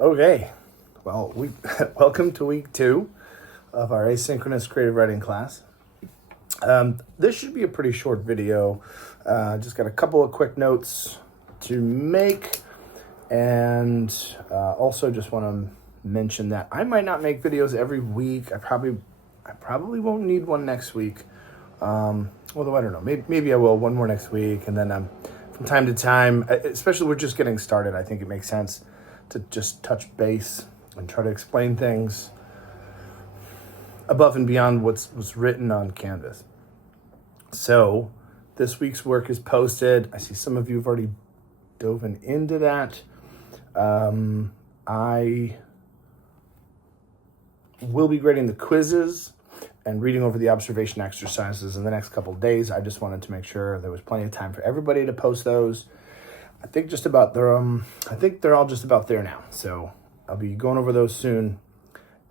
Okay, well, welcome to week 2 of our asynchronous creative writing class. This should be a pretty short video. Just got a couple of quick notes to make, and also just want to mention that I might not make videos every week. I probably won't need one next week. Although I don't know, maybe I will one more next week, and then from time to time, especially we're just getting started, I think it makes sense to just touch base and try to explain things above and beyond what's written on Canvas. So this week's work is posted. I see some of you have already dove into that. I will be grading the quizzes and reading over the observation exercises in the next couple of days. I just wanted to make sure there was plenty of time for everybody to post those. I think they're all just about there now. So I'll be going over those soon.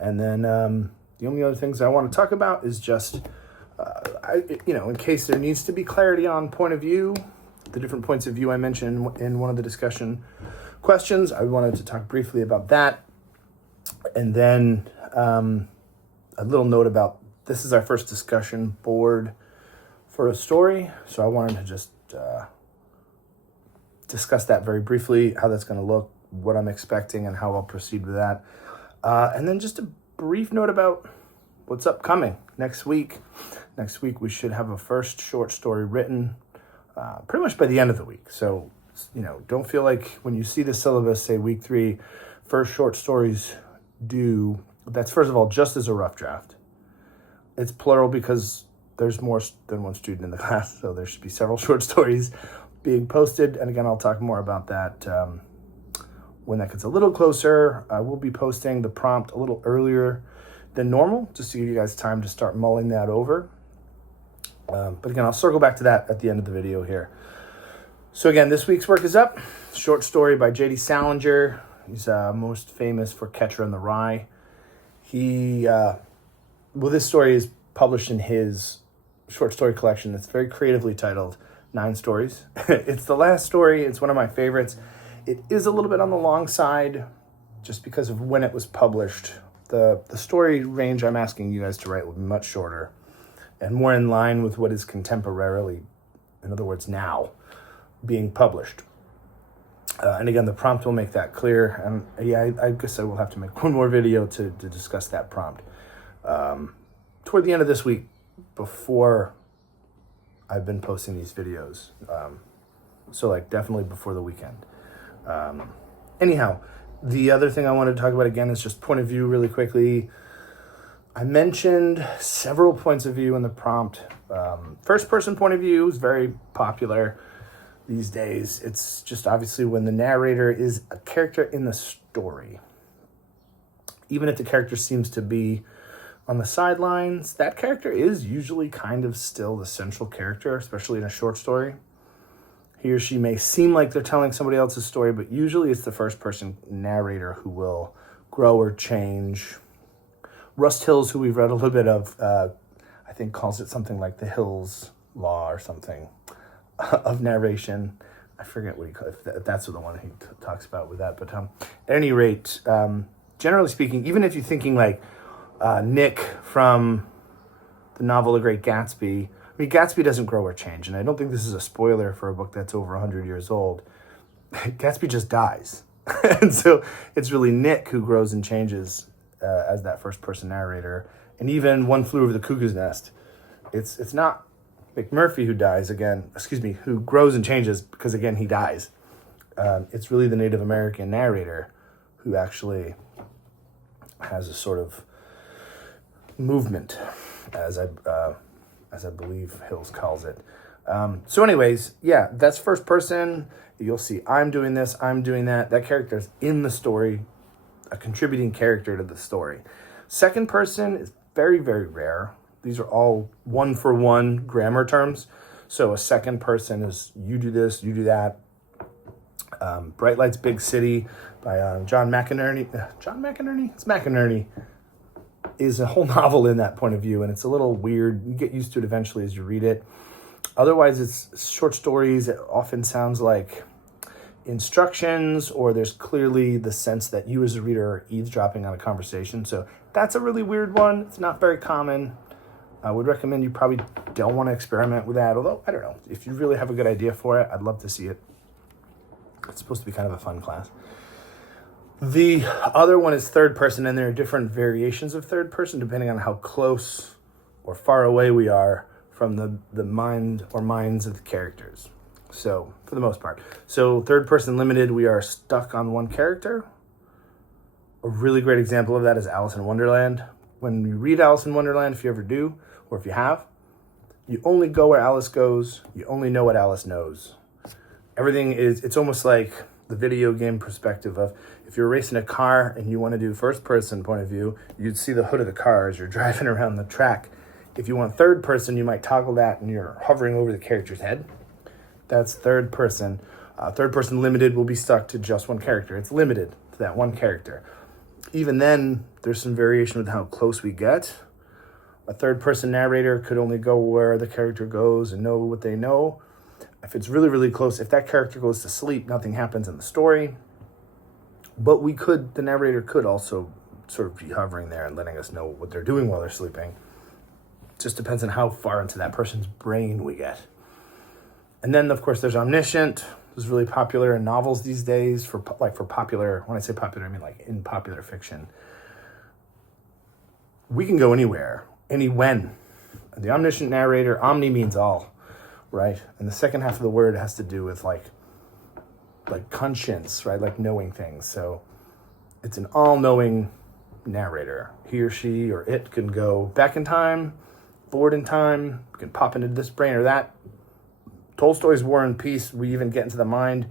And then the only other things I want to talk about is just, in case there needs to be clarity on point of view, the different points of view I mentioned in one of the discussion questions, I wanted to talk briefly about that. And then a little note about this is our first discussion board for a story. So I wanted to just discuss that very briefly, how that's going to look, what I'm expecting, and how I'll proceed with that. And then just a brief note about what's upcoming next week. Next week, we should have a first short story written pretty much by the end of the week. So, don't feel like when you see the syllabus, say week 3, first short stories due. That's, first of all, just as a rough draft. It's plural because there's more than one student in the class, so there should be several short stories being posted. And again, I'll talk more about that when that gets a little closer. I will be posting the prompt a little earlier than normal, just to give you guys time to start mulling that over. But again, I'll circle back to that at the end of the video here. So again, this week's work is up. Short story by J.D. Salinger. He's most famous for Catcher in the Rye. This story is published in his short story collection. It's very creatively titled 9 Stories. It's the last story. It's one of my favorites. It is a little bit on the long side just because of when it was published. The story range I'm asking you guys to write will be much shorter and more in line with what is contemporarily, in other words, now being published. And again, the prompt will make that clear. And I guess I will have to make one more video to discuss that prompt toward the end of this week, before I've been posting these videos. So definitely before the weekend. Anyhow, the other thing I wanted to talk about again is just point of view really quickly. I mentioned several points of view in the prompt. First person point of view is very popular these days. It's just obviously when the narrator is a character in the story. Even if the character seems to be on the sidelines, that character is usually kind of still the central character, especially in a short story. He or she may seem like they're telling somebody else's story, but usually it's the first person narrator who will grow or change. Rust Hills, who we've read a little bit of, I think calls it something like the Hills Law or something of narration. I forget what he calls it, if that's the one he talks about with that. But at any rate, generally speaking, even if you're thinking like Nick from the novel The Great Gatsby, Gatsby doesn't grow or change, and I don't think this is a spoiler for a book that's over 100 years old. Gatsby just dies. And so it's really Nick who grows and changes as that first-person narrator. And even One Flew Over the Cuckoo's Nest, it's not McMurphy who grows and changes because, again, he dies. It's really the Native American narrator who actually has a sort of movement, as I believe Hills calls it. So anyways, yeah, that's first person. You'll see I'm doing this, I'm doing that. That character is in the story, a contributing character to the story. Second person is very, very rare. These are all one-for-one grammar terms. So a second person is you do this, you do that. Bright Lights, Big City by John McInerney. It's McInerney. Is a whole novel in that point of view, and it's a little weird. You get used to it eventually as you read it. Otherwise, it's short stories. It often sounds like instructions, or there's clearly the sense that you as a reader are eavesdropping on a conversation. So that's a really weird one. It's not very common. I would recommend you probably don't want to experiment with that, although, I don't know. If you really have a good idea for it, I'd love to see it. It's supposed to be kind of a fun class. The other one is third person, and there are different variations of third person depending on how close or far away we are from the mind or minds of the characters. So, for the most part. So, third person limited, we are stuck on one character. A really great example of that is Alice in Wonderland. When you read Alice in Wonderland, if you ever do, or if you have, you only go where Alice goes. You only know what Alice knows. Everything is, it's almost like the video game perspective of if you're racing a car and you want to do first person point of view, you'd see the hood of the car as you're driving around the track. If you want third person, you might toggle that and you're hovering over the character's head. That's third person. Third person limited will be stuck to just one character. It's limited to that one character. Even then, there's some variation with how close we get. A third person narrator could only go where the character goes and know what they know. If it's really, really close, if that character goes to sleep, nothing happens in the story. But the narrator could also sort of be hovering there and letting us know what they're doing while they're sleeping. Just depends on how far into that person's brain we get. And then, of course, there's omniscient. This is really popular in novels these days for popular. When I say popular, I mean like in popular fiction. We can go anywhere, when. The omniscient narrator, omni means all, right? And the second half of the word has to do with like conscience, right? Like knowing things. So it's an all-knowing narrator. He or she or it can go back in time, forward in time, can pop into this brain or that. Tolstoy's War and Peace, we even get into the mind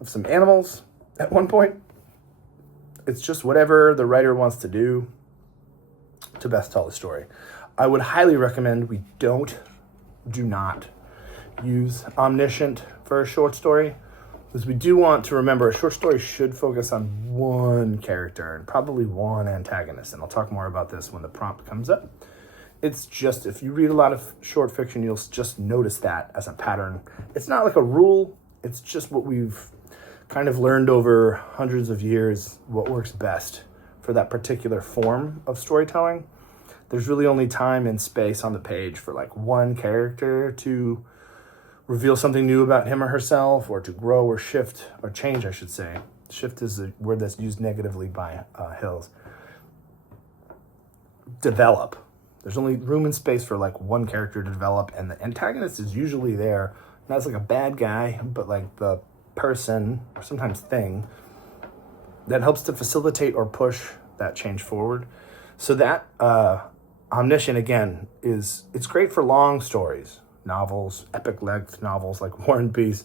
of some animals at one point. It's just whatever the writer wants to do to best tell the story. I would highly recommend we do not use omniscient for a short story, because we do want to remember a short story should focus on one character and probably one antagonist. And I'll talk more about this when the prompt comes up. It's just, if you read a lot of short fiction, you'll just notice that as a pattern. It's not like a rule. It's just what we've kind of learned over hundreds of years, what works best for that particular form of storytelling. There's really only time and space on the page for like one character to reveal something new about him or herself, or to grow or shift, or change, I should say. Shift is a word that's used negatively by Hills. Develop. There's only room and space for like one character to develop, and the antagonist is usually there, not as like a bad guy, but like the person, or sometimes thing, that helps to facilitate or push that change forward. So that omniscient, again, it's great for long stories, novels, epic length novels like War and Peace.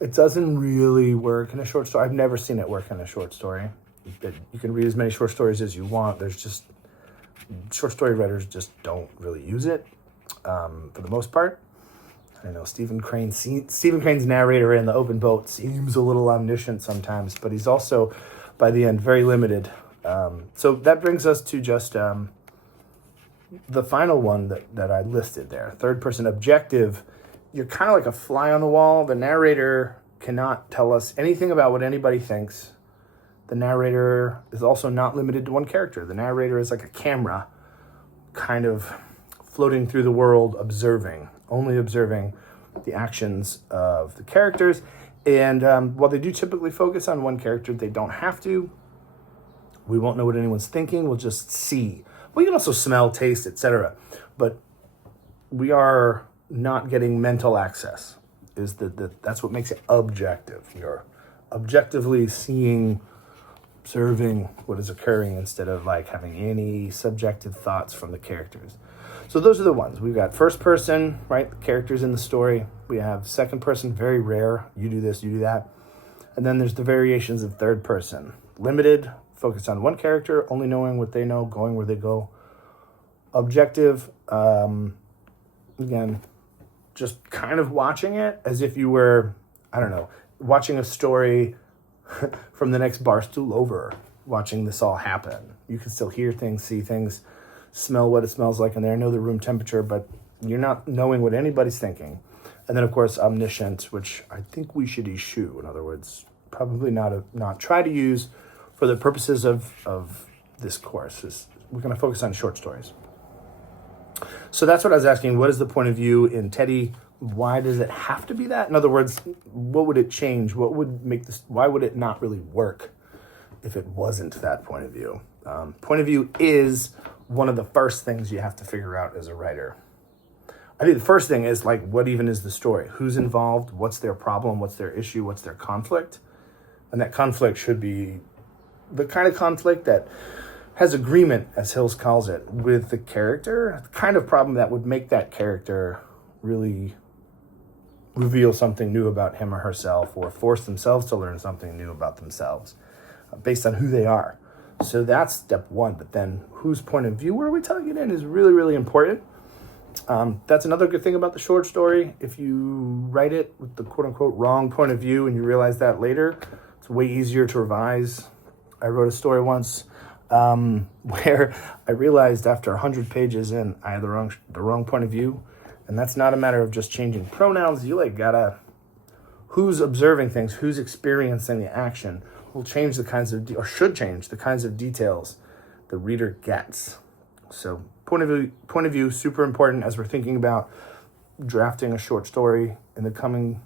It doesn't really work in a short story. I've never seen it work in a short story. You can read as many short stories as you want. There's just short story writers just don't really use it for the most part. I know Stephen Crane's narrator in The Open Boat seems a little omniscient sometimes, but he's also, by the end, very limited. So that brings us to just the final one that I listed there. Third person objective. You're kind of like a fly on the wall. The narrator cannot tell us anything about what anybody thinks. The narrator is also not limited to one character. The narrator is like a camera kind of floating through the world, only observing the actions of the characters. And while they do typically focus on one character, they don't have to. We won't know what anyone's thinking. We'll just see. We can also smell, taste, etc. But we are not getting mental access. That's what makes it objective. You're objectively seeing, observing what is occurring instead of like having any subjective thoughts from the characters. So those are the ones. We've got first person, right? The characters in the story. We have second person, very rare. You do this, you do that. And then there's the variations of third person. Limited, focused on one character, only knowing what they know, going where they go. Objective, again, just kind of watching it as if you were, watching a story from the next bar stool over, watching this all happen. You can still hear things, see things, smell what it smells like in there, know the room temperature, but you're not knowing what anybody's thinking. And then, of course, omniscient, which I think we should eschew. In other words, probably not try to use for the purposes of this course. We're going to focus on short stories. So that's what I was asking. What is the point of view in Teddy? Why does it have to be that? In other words, what would it change? What would make this? Why would it not really work if it wasn't that point of view? Point of view is one of the first things you have to figure out as a writer. I think the first thing is, like, what even is the story? Who's involved? What's their problem? What's their issue? What's their conflict? And that conflict should be the kind of conflict that has agreement, as Hills calls it, with the character, the kind of problem that would make that character really reveal something new about him or herself, or force themselves to learn something new about themselves based on who they are. So that's step one. But then whose point of view are we telling it in is really, really important. That's another good thing about the short story. If you write it with the quote-unquote wrong point of view and you realize that later, it's way easier to revise. I wrote a story once where I realized after 100 pages in, I had the wrong point of view. And that's not a matter of just changing pronouns. You gotta, who's observing things, who's experiencing the action, will change the kinds of, or should change the kinds of details the reader gets. So point of view, super important as we're thinking about drafting a short story in the coming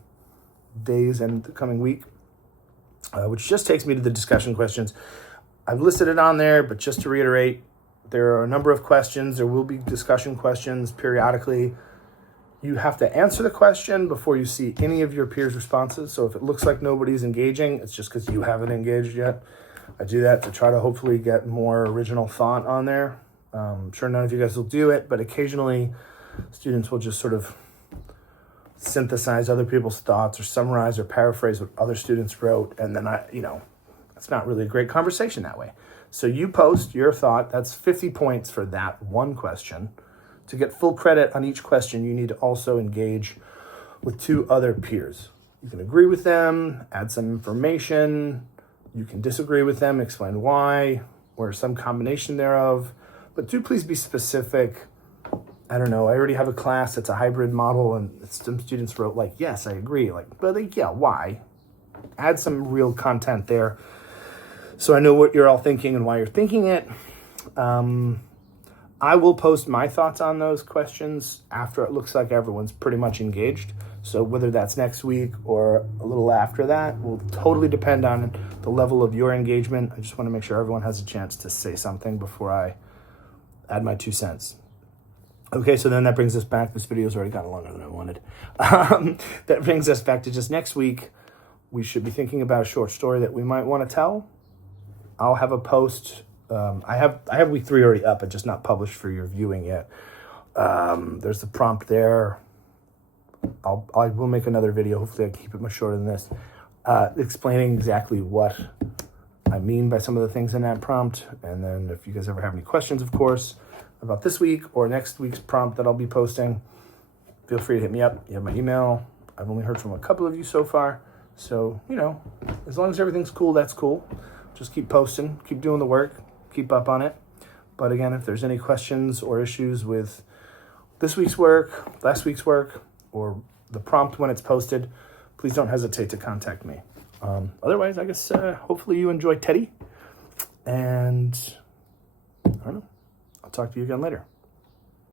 days and the coming week, which just takes me to the discussion questions. I've listed it on there, but just to reiterate, there are a number of questions. There will be discussion questions periodically. You have to answer the question before you see any of your peers' responses. So if it looks like nobody's engaging, it's just because you haven't engaged yet. I do that to try to hopefully get more original thought on there. I'm sure none of you guys will do it, but occasionally students will just sort of synthesize other people's thoughts or summarize or paraphrase what other students wrote. And then it's not really a great conversation that way. So you post your thought. That's 50 points for that one question. To get full credit on each question, you need to also engage with 2 other peers. You can agree with them, add some information. You can disagree with them, explain why, or some combination thereof. But do please be specific. I don't know, I already have a class that's a hybrid model, and some students wrote, like, yes, I agree. Why? Add some real content there so I know what you're all thinking and why you're thinking it. I will post my thoughts on those questions after it looks like everyone's pretty much engaged. So whether that's next week or a little after that will totally depend on the level of your engagement. I just want to make sure everyone has a chance to say something before I add my 2 cents. Okay, so then that brings us back. This video's already gotten longer than I wanted. That brings us back to just next week. We should be thinking about a short story that we might want to tell. I'll have a post. I have week 3 already up, but just not published for your viewing yet. There's the prompt there. I will make another video. Hopefully I can keep it much shorter than this, explaining exactly what I mean by some of the things in that prompt. And then if you guys ever have any questions, of course, about this week or next week's prompt that I'll be posting, feel free to hit me up. You have my email. I've only heard from a couple of you so far. So, as long as everything's cool, that's cool. Just keep posting, keep doing the work, keep up on it. But again, if there's any questions or issues with this week's work, last week's work, or the prompt when it's posted, please don't hesitate to contact me. Otherwise, I guess hopefully you enjoy Teddy. And I don't know. I'll talk to you again later.